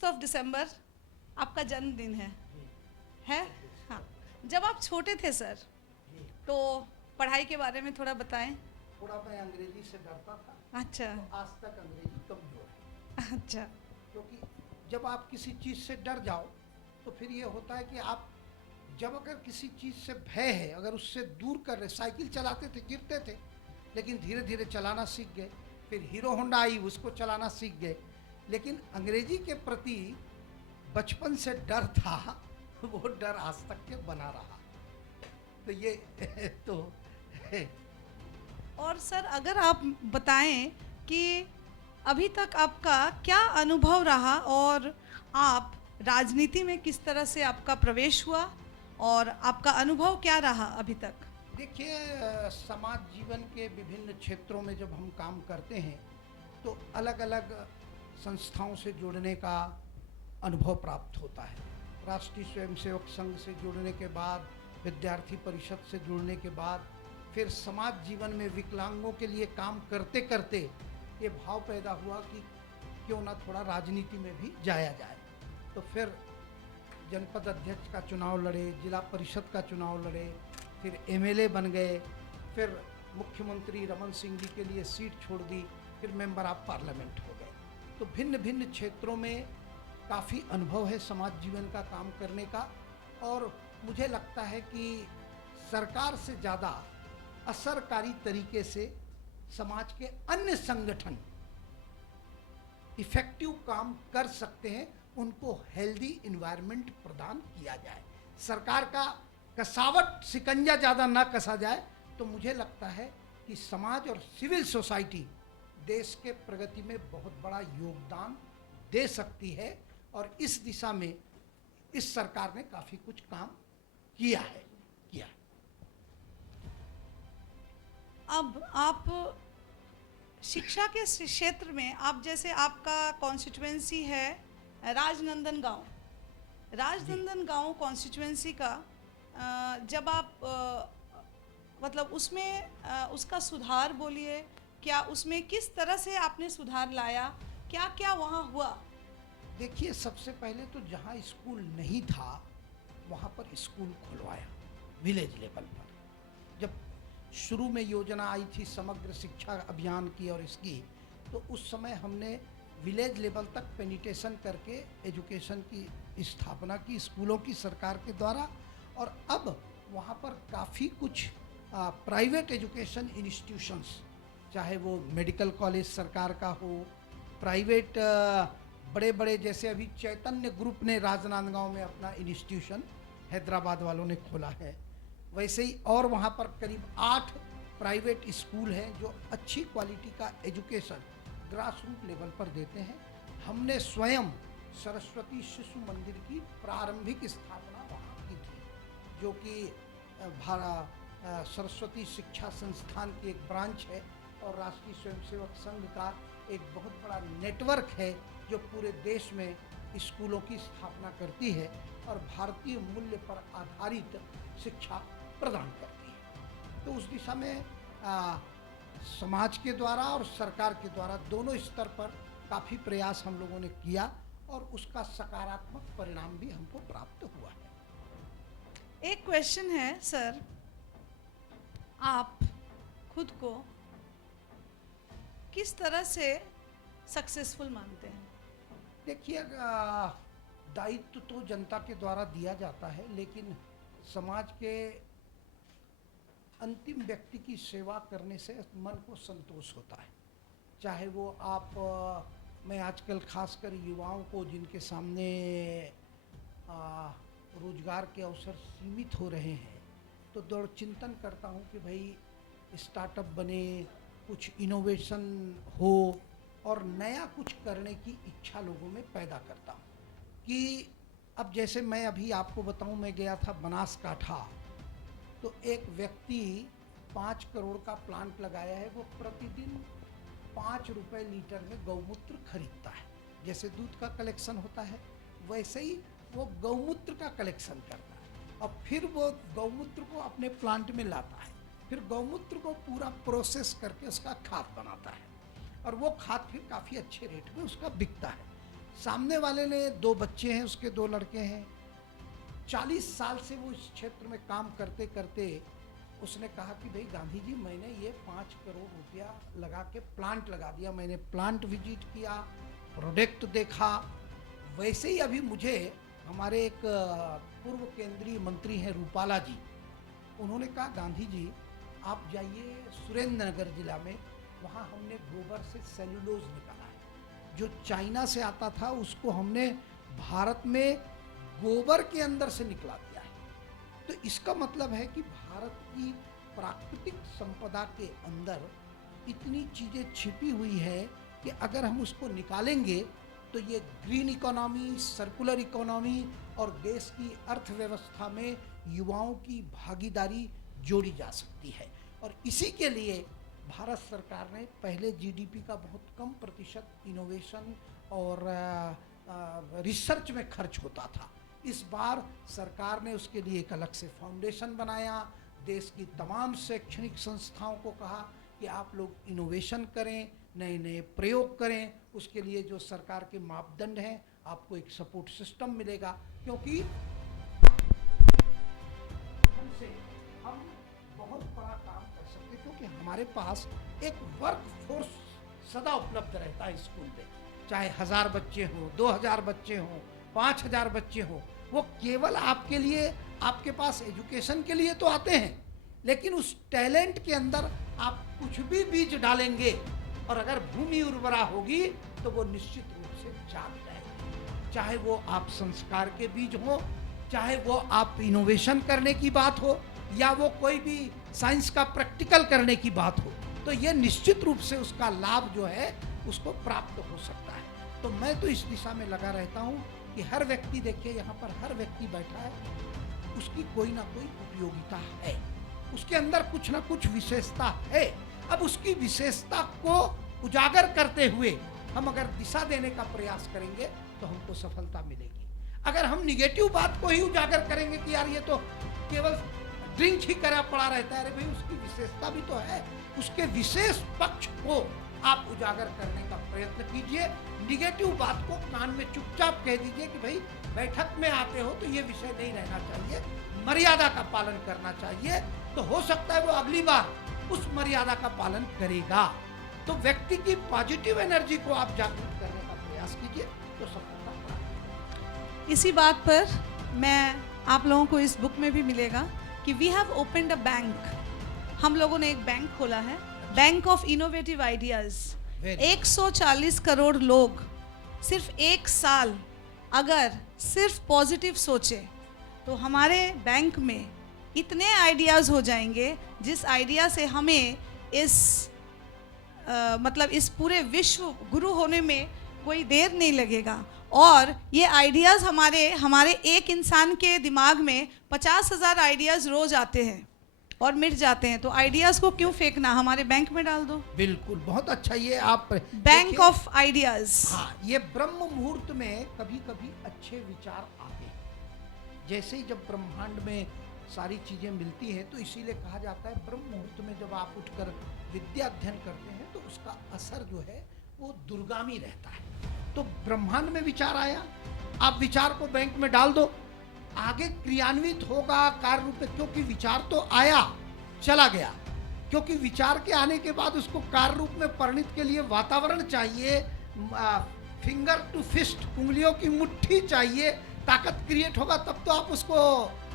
6 दिसंबर आपका जन्मदिन है? हाँ। जब आप छोटे थे सर, तो पढ़ाई के बारे में थोड़ा बताएं। थोड़ा मैं अंग्रेजी से डरता था। अच्छा। तो आज तक अंग्रेजी कमजोर है। अच्छा। क्योंकि जब आप किसी चीज़ से डर जाओ तो फिर ये होता है कि आप जब अगर किसी चीज़ से भय है, अगर उससे दूर कर रहे, साइकिल चलाते थे, गिरते थे, लेकिन धीरे धीरे चलाना सीख गए। फिर हीरो होंडा आई, उसको चलाना सीख गए। लेकिन अंग्रेजी के प्रति बचपन से डर था, वो डर आज तक के बना रहा। तो ये तो और सर अगर आप बताएं कि अभी तक आपका क्या अनुभव रहा और आप राजनीति में किस तरह से आपका प्रवेश हुआ और आपका अनुभव क्या रहा अभी तक? देखिए, समाज जीवन के विभिन्न क्षेत्रों में जब हम काम करते हैं तो अलग अलग संस्थाओं से जुड़ने का अनुभव प्राप्त होता है। राष्ट्रीय स्वयंसेवक संघ से जुड़ने के बाद, विद्यार्थी परिषद से जुड़ने के बाद, फिर समाज जीवन में विकलांगों के लिए काम करते करते ये भाव पैदा हुआ कि क्यों ना थोड़ा राजनीति में भी जाया जाए। तो फिर जनपद अध्यक्ष का चुनाव लड़े, जिला परिषद का चुनाव लड़े, फिर एमएलए बन गए, फिर मुख्यमंत्री रमन सिंह जी के लिए सीट छोड़ दी, फिर मेंबर ऑफ पार्लियामेंट हो गए। तो भिन्न भिन्न क्षेत्रों में काफ़ी अनुभव है समाज जीवन का काम करने का। और मुझे लगता है कि सरकार से ज़्यादा असरकारी तरीके से समाज के अन्य संगठन इफेक्टिव काम कर सकते हैं, उनको हेल्दी इन्वायरमेंट प्रदान किया जाए, सरकार का कसावट शिकंजा ज़्यादा ना कसा जाए, तो मुझे लगता है कि समाज और सिविल सोसाइटी देश के प्रगति में बहुत बड़ा योगदान दे सकती है। और इस दिशा में इस सरकार ने काफ़ी कुछ काम किया है। अब आप शिक्षा के क्षेत्र में, आप जैसे आपका कॉन्स्टिट्यूएंसी है राजनंदन गांव कॉन्स्टिट्यूएंसी का, जब आप मतलब उसमें उसका सुधार बोलिए, क्या उसमें किस तरह से आपने सुधार लाया, क्या क्या वहाँ हुआ? देखिए, सबसे पहले तो जहाँ स्कूल नहीं था वहाँ पर स्कूल खुलवाया विलेज लेवल पर। जब शुरू में योजना आई थी समग्र शिक्षा अभियान की और इसकी, तो उस समय हमने विलेज लेवल तक पेनिटेशन करके एजुकेशन की स्थापना की स्कूलों की सरकार के द्वारा। और अब वहाँ पर काफ़ी कुछ प्राइवेट एजुकेशन इंस्टीट्यूशंस, चाहे वो मेडिकल कॉलेज सरकार का हो, प्राइवेट बड़े बड़े, जैसे अभी चैतन्य ग्रुप ने राजनांदगांव में अपना इंस्टीट्यूशन हैदराबाद वालों ने खोला है, वैसे ही और वहाँ पर करीब 8 प्राइवेट स्कूल हैं जो अच्छी क्वालिटी का एजुकेशन ग्रास रूट लेवल पर देते हैं। हमने स्वयं सरस्वती शिशु मंदिर की प्रारंभिक स्थापना वहाँ की थी, जो कि सरस्वती शिक्षा संस्थान की एक ब्रांच है और राष्ट्रीय स्वयंसेवक संघ का एक बहुत बड़ा नेटवर्क है जो पूरे देश में स्कूलों की स्थापना करती है और भारतीय मूल्य पर आधारित शिक्षा प्रदान करती है। तो उस दिशा में समाज के द्वारा और सरकार के द्वारा दोनों स्तर पर काफ़ी प्रयास हम लोगों ने किया और उसका सकारात्मक परिणाम भी हमको प्राप्त हुआ है। एक क्वेश्चन है सर, आप खुद को किस तरह से सक्सेसफुल मानते हैं? देखिए, दायित्व तो जनता के द्वारा दिया जाता है, लेकिन समाज के अंतिम व्यक्ति की सेवा करने से मन को संतोष होता है। चाहे वो आप मैं आजकल खासकर युवाओं को, जिनके सामने रोजगार के अवसर सीमित हो रहे हैं, तो दौड़ चिंतन करता हूँ कि भाई स्टार्टअप बने, कुछ इनोवेशन हो और नया कुछ करने की इच्छा लोगों में पैदा करता हूँ। कि अब जैसे मैं अभी आपको बताऊँ, मैं गया था बनासकाठा, तो एक व्यक्ति 5 करोड़ का प्लांट लगाया है। वो प्रतिदिन 5 रुपए लीटर में गौमूत्र खरीदता है। जैसे दूध का कलेक्शन होता है, वैसे ही वो गौमूत्र का कलेक्शन करता है और फिर वो गौमूत्र को अपने प्लांट में लाता है, फिर गौमूत्र को पूरा प्रोसेस करके उसका खाद बनाता है और वो खाद फिर काफ़ी अच्छे रेट में उसका बिकता है। सामने वाले ने 2 बच्चे हैं, उसके 2 लड़के हैं, 40 साल से वो इस क्षेत्र में काम करते करते उसने कहा कि भाई गांधी जी, मैंने ये 5 करोड़ रुपया लगा के प्लांट लगा दिया, मैंने प्लांट विजिट किया, प्रोडक्ट देखा। वैसे ही अभी मुझे हमारे एक पूर्व केंद्रीय मंत्री हैं रूपाला जी, उन्होंने कहा गांधी जी आप जाइए सुरेंद्र नगर जिला में, वहाँ हमने गोबर से सेल्यूलोज निकाला है, जो चाइना से आता था उसको हमने भारत में गोबर के अंदर से निकला दिया है। तो इसका मतलब है कि भारत की प्राकृतिक संपदा के अंदर इतनी चीज़ें छिपी हुई है कि अगर हम उसको निकालेंगे तो ये ग्रीन इकोनॉमी, सर्कुलर इकोनॉमी और देश की अर्थव्यवस्था में युवाओं की भागीदारी जोड़ी जा सकती है। और इसी के लिए भारत सरकार ने पहले जीडीपी का बहुत कम प्रतिशत इनोवेशन और रिसर्च में खर्च होता था। इस बार सरकार ने उसके लिए एक अलग से फाउंडेशन बनाया, देश की तमाम शैक्षणिक संस्थाओं को कहा कि आप लोग इनोवेशन करें, नए नए प्रयोग करें। उसके लिए जो सरकार के मापदंड हैं, आपको एक सपोर्ट सिस्टम मिलेगा, क्योंकि हमसे हम बहुत बड़ा काम कर सकते हैं, क्योंकि हमारे पास एक वर्क फोर्स सदा उपलब्ध रहता है स्कूल में, चाहे 1000 बच्चे हों, 2000 बच्चे हों, 5000 बच्चे हों। वो केवल आपके लिए, आपके पास एजुकेशन के लिए तो आते हैं, लेकिन उस टैलेंट के अंदर आप कुछ भी बीज डालेंगे और अगर भूमि उर्वरा होगी तो वो निश्चित रूप से जाग जाएगी। चाहे वो आप संस्कार के बीज हो, चाहे वो आप इनोवेशन करने की बात हो, या वो कोई भी साइंस का प्रैक्टिकल करने की बात हो, तो ये निश्चित रूप से उसका लाभ जो है उसको प्राप्त हो सकता है। तो मैं तो इस दिशा में लगा रहता हूँ कि हर व्यक्ति, देखिए यहाँ पर हर व्यक्ति बैठा है, उसकी कोई ना कोई उपयोगिता है, उसके अंदर कुछ ना कुछ विशेषता है। अब उसकी विशेषता को उजागर करते हुए हम अगर दिशा देने का प्रयास करेंगे तो हमको सफलता मिलेगी। अगर हम निगेटिव बात को ही उजागर करेंगे कि यार ये तो केवल ड्रिंक ही करा पड़ा रहता है, अरे भाई उसकी विशेषता भी तो है, उसके विशेष पक्ष को आप उजागर करने का प्रयत्न कीजिए। निगेटिव बात को कान में चुपचाप कह दीजिए कि भाई बैठक में आते हो तो ये विषय नहीं रहना चाहिए, मर्यादा का पालन करना चाहिए। तो हो सकता है वो अगली बार उस मर्यादा का पालन करेगा। तो व्यक्ति की पॉजिटिव एनर्जी को आप जागरूक करने का प्रयास कीजिए तो सफलता प्राप्त। इसी बात पर मैं आप लोगों को इस बुक में भी मिलेगा कि we have opened a bank. हम लोगों ने एक बैंक खोला है, bank of innovative ideas. 140 crore लोग सिर्फ एक साल अगर सिर्फ पॉजिटिव सोचे तो हमारे बैंक में इतने आइडियाज़ हो जाएंगे जिस आइडिया से हमें मतलब इस पूरे विश्व गुरु होने में कोई देर नहीं लगेगा। और ये आइडियाज़ हमारे एक इंसान के दिमाग में 50,000 आइडियाज़ रोज आते हैं और मिट जाते हैं। तो आइडियाज़ को क्यों फेंकना, हमारे बैंक में डाल दो। बिल्कुल, बहुत अच्छा। ये आप बैंक ऑफ आइडियाज़। हाँ, ये ब्रह्म मुहूर्त में कभी कभी अच्छे विचार आते हैं। जैसे ही जब ब्रह्मांड में सारी चीज़ें मिलती हैं, तो इसीलिए कहा जाता है ब्रह्म मुहूर्त में जब आप उठकर विद्या अध्ययन करते हैं तो उसका असर जो है वो दूरगामी रहता है। तो ब्रह्मांड में विचार आया, आप विचार को बैंक में डाल दो, आगे क्रियान्वित होगा कार्य रूप में, क्योंकि विचार तो आया चला गया, क्योंकि विचार के आने के बाद उसको कार्य रूप में परिणित के लिए वातावरण चाहिए, फिंगर टू फिस्ट, उंगलियों की मुट्ठी चाहिए, ताकत क्रिएट होगा तब तो आप उसको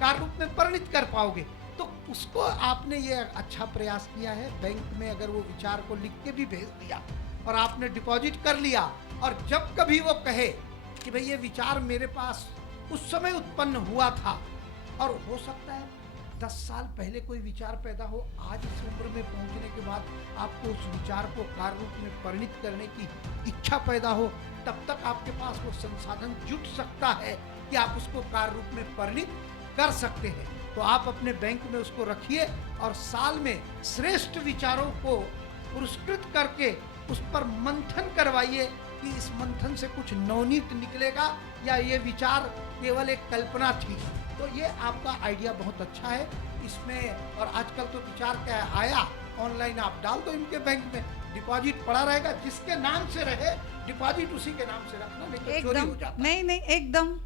कार्य रूप में परिणित कर पाओगे। तो उसको आपने ये अच्छा प्रयास किया है, बैंक में अगर वो विचार को लिख के भी भेज दिया और आपने डिपॉजिट कर लिया, और जब कभी वो कहे कि भाई ये विचार मेरे पास उस समय उत्पन्न हुआ था, और हो सकता है 10 साल पहले कोई विचार पैदा हो, आज इस उम्र में पहुंचने के बाद आपको उस विचार को कार्य रूप में परिणित करने की इच्छा पैदा हो, तब तक आपके पास वो संसाधन जुट सकता है कि आप उसको कार्य रूप में परिणित कर सकते हैं। तो आप अपने बैंक में उसको रखिए और साल में श्रेष्ठ विचारों को पुरस्कृत करके उस पर मंथन करवाइए कि इस मंथन से कुछ नवनीत निकलेगा या ये विचार केवल एक कल्पना थी। तो ये आपका आइडिया बहुत अच्छा है इसमें। और आजकल तो विचार क्या है, आया ऑनलाइन आप डाल दो इनके बैंक में, डिपॉजिट पड़ा रहेगा, जिसके नाम से रहे डिपॉजिट उसी के नाम से रखना, नहीं तो चोरी हो एकदम जाता। नहीं नहीं एकदम।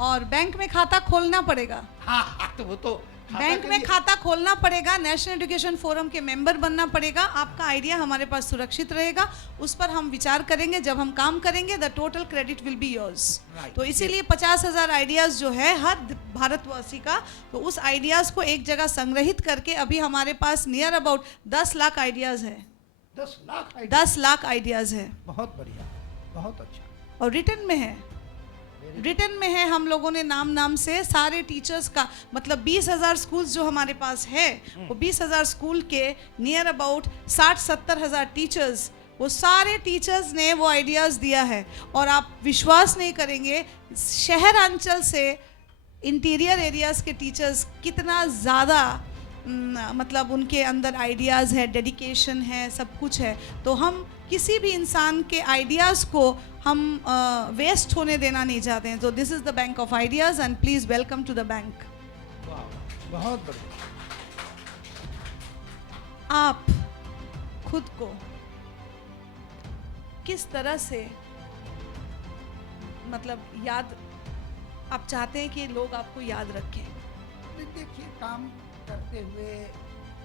और बैंक में खाता खोलना पड़ेगा, हाँ, तो वो तो खाता बैंक के में लिए- खाता खोलना पड़ेगा, नेशनल एजुकेशन फोरम के मेंबर बनना पड़ेगा। आपका आइडिया हमारे पास सुरक्षित रहेगा, उस पर हम विचार करेंगे, जब हम काम करेंगे the total credit will be yours. Right. तो इसीलिए 50,000 आइडियाज़ जो है हर भारतवासी का, तो उस आइडियाज़ को एक जगह संग्रहित करके अभी हमारे पास नियर अबाउट 10 लाख आइडियाज़ है, 10 लाख आइडिया। 10 लाख आइडियाज़ है बहुत बढ़िया, बहुत अच्छा। और रिटर्न में है, रिटर्न में है। हम लोगों ने नाम नाम से सारे टीचर्स का, मतलब 20,000 स्कूल्स जो हमारे पास है, वो 20,000 स्कूल के नियर अबाउट 60-70 हज़ार टीचर्स, वो सारे टीचर्स ने वो आइडियाज़ दिया है। और आप विश्वास नहीं करेंगे, शहर अंचल से इंटीरियर एरियाज़ के टीचर्स कितना ज़्यादा मतलब उनके अंदर आइडियाज़ है, डेडिकेशन है, सब कुछ है। तो हम किसी भी इंसान के आइडियाज़ को हम वेस्ट होने देना नहीं चाहते हैं। तो this is the bank of ideas and please welcome to the bank. वाह, बहुत बढ़िया। आप खुद को किस तरह से मतलब याद, आप चाहते हैं कि लोग आपको याद रखें? देखिए, काम करते हुए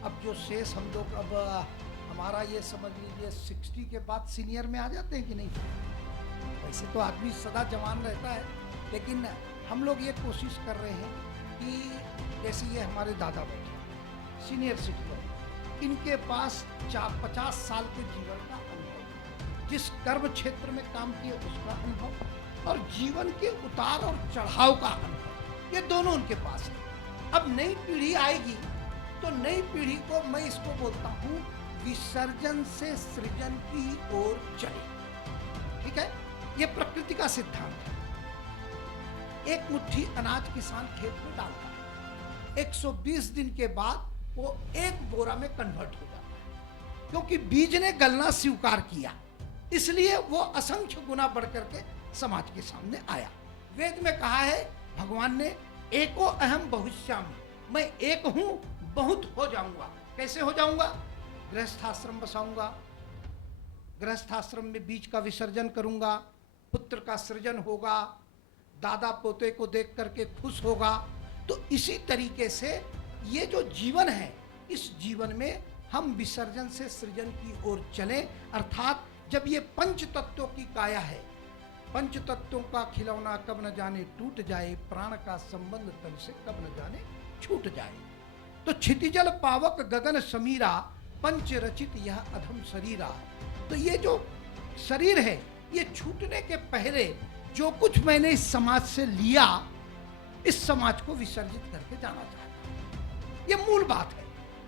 अब जो शेष हम लोग, अब हमारा ये समझ लीजिए 60 के बाद सीनियर में आ जाते हैं कि नहीं। वैसे तो आदमी सदा जवान रहता है, लेकिन हम लोग ये कोशिश कर रहे हैं कि जैसे ये हमारे दादा बैठे सीनियर सिटीजन, इनके पास 50 साल के जीवन का अनुभव, जिस कर्म क्षेत्र में काम किए उसका अनुभव, और जीवन के उतार और चढ़ाव का अनुभव, ये दोनों उनके पास है। अब नई पीढ़ी आएगी तो नई पीढ़ी को मैं इसको बोलता हूँ विसर्जन से सृजन की ओर चले। ठीक है, ये प्रकृति का सिद्धांत है। एक मुट्ठी अनाज किसान खेत में डालता है, 120 दिन के बाद वो एक बोरा में कन्वर्ट हो जाता है, क्योंकि बीज ने गलना स्वीकार किया, इसलिए वो असंख्य गुना बढ़ करके समाज के सामने आया। वेद में कहा है भगवान ने, एको अहम बहुश्यामि, मैं एक हूं बहुत हो जाऊंगा। कैसे हो जाऊंगा? गृहस्थाश्रम बसाऊंगा, गृहस्थाश्रम में बीज का विसर्जन करूंगा, पुत्र का सृजन होगा, दादा पोते को देख करके खुश होगा। तो इसी तरीके से ये जो जीवन है, इस जीवन में हम विसर्जन से सृजन की ओर चलें। अर्थात जब ये पंच तत्वों की काया है, पंच तत्वों का खिलौना कब न जाने टूट जाए, प्राण का संबंध तन से कब न जाने छूट जाए। तो क्षितिजल पावक गगन समीरा, पंच रचित यह अधम शरीरा। तो ये जो शरीर है, ये छूटने के पहले जो कुछ मैंने इस समाज से लिया, इस समाज को विसर्जित करके जाना चाहता हूं। ये मूल बात है।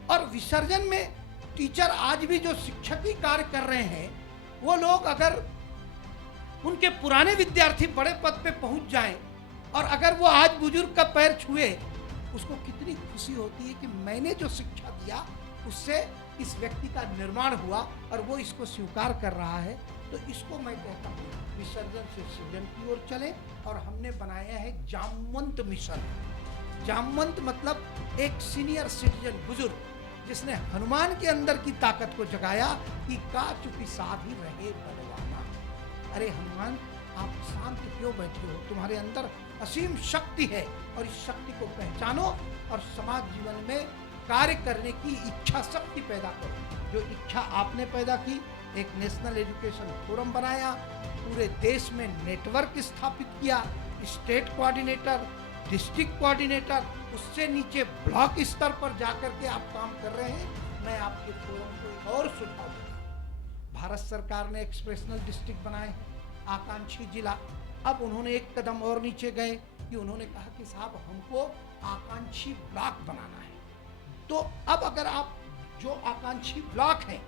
और विसर्जन में टीचर आज भी जो शिक्षकी कार्य कर रहे हैं, वो लोग अगर उनके पुराने विद्यार्थी बड़े पद पे पहुंच जाएं और अगर वो आज बुजुर्ग का पैर छुए, उसको कितनी खुशी होती है कि मैंने जो शिक्षा दिया उससे इस व्यक्ति का निर्माण हुआ और वो इसको स्वीकार कर रहा है। तो इसको मैं कहता हूँ विसर्जन से सृजन की ओर चलें। और हमने बनाया है जामवंत मिशन। जामवंत मतलब एक सीनियर सिटीजन बुजुर्ग, जिसने हनुमान के अंदर की ताकत को जगाया कि का चुपी साधी रहे बलवाना। अरे हनुमान, आप शांत क्यों बैठे हो? तुम्हारे अंदर असीम शक्ति है और इस शक्ति को पहचानो और समाज जीवन में कार्य करने की इच्छा शक्ति पैदा करो। जो इच्छा आपने पैदा की, एक नेशनल एजुकेशन फोरम बनाया, पूरे देश में नेटवर्क स्थापित किया, स्टेट कोऑर्डिनेटर, डिस्ट्रिक्ट कोऑर्डिनेटर, उससे नीचे ब्लॉक स्तर पर जाकर के आप काम कर रहे हैं। मैं आपके फोरम को एक और सुझाव दूंगा। भारत सरकार ने एक्सप्रेशनल डिस्ट्रिक्ट बनाए हैं, आकांक्षी जिला। अब उन्होंने एक कदम और नीचे गए कि उन्होंने कहा कि साहब हमको आकांक्षी ब्लॉक बनाना है। तो अब अगर आप जो आकांक्षी ब्लॉक हैं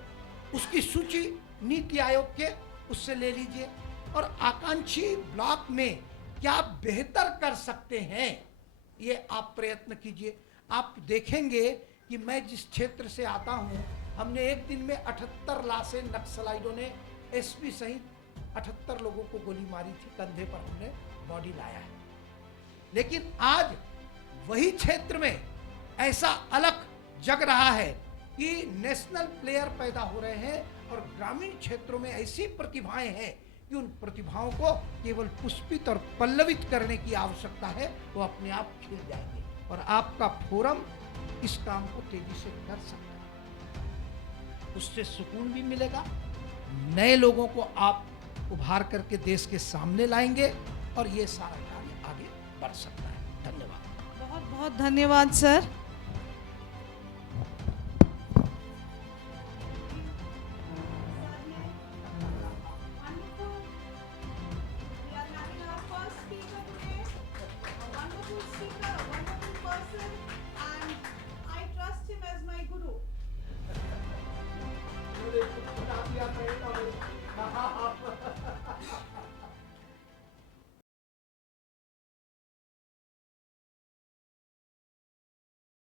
उसकी सूची नीति आयोग के उससे ले लीजिए और आकांक्षी ब्लॉक में क्या बेहतर कर सकते हैं, ये आप प्रयत्न कीजिए। आप देखेंगे कि मैं जिस क्षेत्र से आता हूं, हमने एक दिन में 78 लाशें नक्सलाइटों ने एसपी सहित 78 लोगों को गोली मारी थी, कंधे पर हमने बॉडी लाया है। लेकिन आज वही क्षेत्र में ऐसा अलग जग रहा है कि नेशनल प्लेयर पैदा हो रहे हैं और ग्रामीण क्षेत्रों में ऐसी प्रतिभाएं हैं कि उन प्रतिभाओं को केवल पुष्पित और पल्लवित करने की आवश्यकता है, वो अपने आप खिल जाएंगे और आपका फोरम इस काम को तेजी से कर सकता है। उससे सुकून भी मिलेगा, नए लोगों को आप उभार करके देश के सामने लाएंगे और ये सारा कार्य आगे बढ़ सकता है। धन्यवाद। बहुत बहुत धन्यवाद सर।